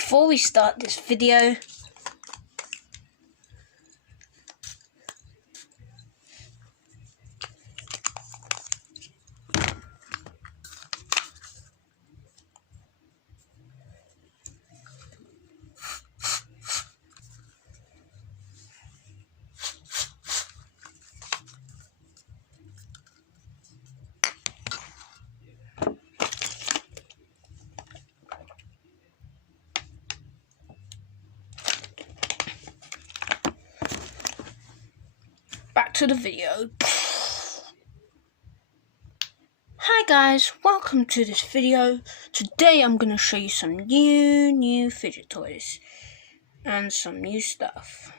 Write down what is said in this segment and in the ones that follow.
Before we start this video, back to the video. Hi guys, welcome to this video. Today I'm going to show you some new fidget toys and some new stuff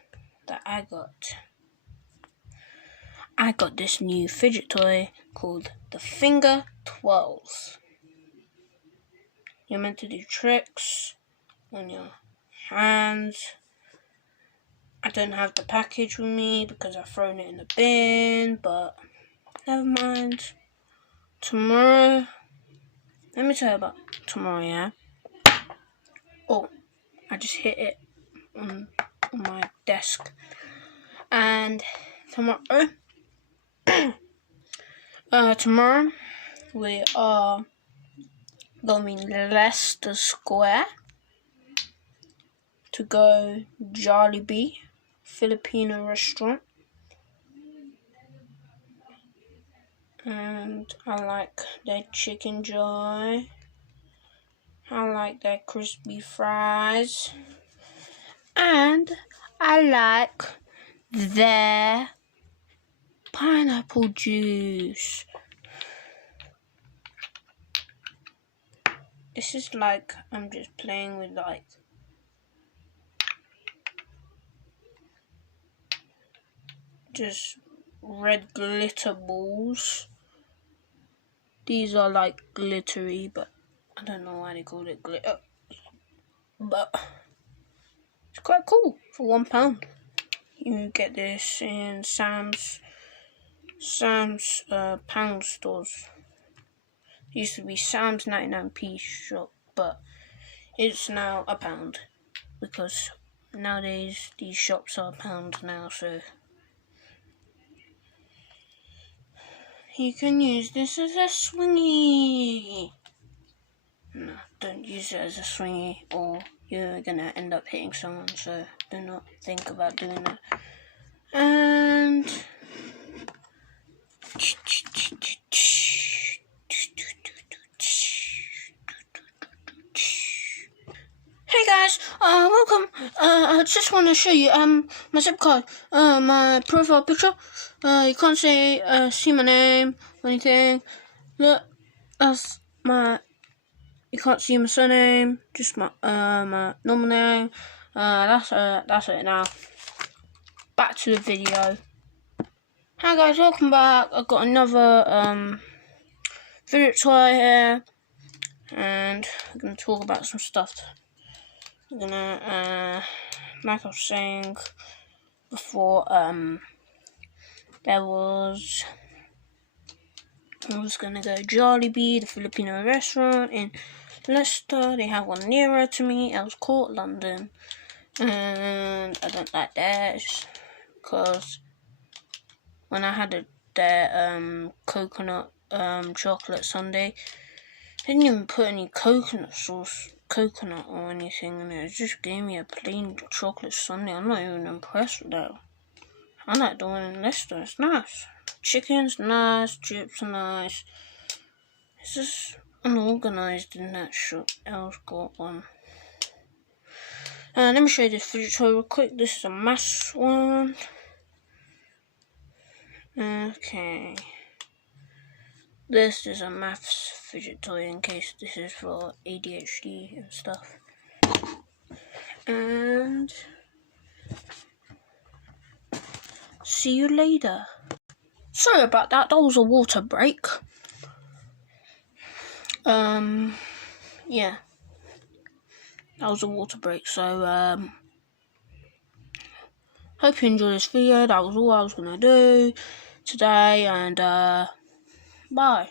that I got. I got this new fidget toy called the Finger Twirls. You're meant to do tricks on your hands. I don't have the package with me because I've thrown it in the bin, but never mind. Tomorrow, let me tell you about tomorrow, yeah? Oh, I just hit it on my desk. And tomorrow, tomorrow we are going to Leicester Square to go Jollibee Filipino restaurant, and I like their chicken joy. I like their crispy fries, and I like their pineapple juice. This is like I'm just playing with like just red glitter balls. These are like glittery, but I don't know why they call it glitter. But it's quite cool for £1. You get this in Sam's pound stores. It used to be Sam's 99p shop, but it's now £1 because nowadays these shops are £1 now, so you can use this as a swingy. No, don't use it as a swingy or you're gonna end up hitting someone, so do not think about doing that. And hey guys, welcome. I just want to show you my zip card, my profile picture. You can't see my name or anything. Look, that's my. You can't see my surname, just my my normal name. That's it now. Back to the video. Hi guys, welcome back. I've got another fidget toy here, and I'm gonna talk about some stuff. I'm gonna like I was saying before, I was gonna go Jollibee, the Filipino restaurant in Leicester. They have one nearer to me, Earls Court, London, and I don't like theirs because when I had their coconut chocolate sundae, they didn't even put any coconut or anything in it. It just gave me a plain chocolate sundae. I'm not even impressed with that. I like the one in Leicester. It's nice. Chicken's nice, chips are nice. It's just unorganized in that shop. Earls got one. Let me show you this fidget toy real quick. This is a mass one. Okay. This is a maths fidget toy in case this is for ADHD and stuff. And see you later. Sorry about that. That was a water break. Yeah. That was a water break. So, hope you enjoyed this video. That was all I was gonna do today, and bye.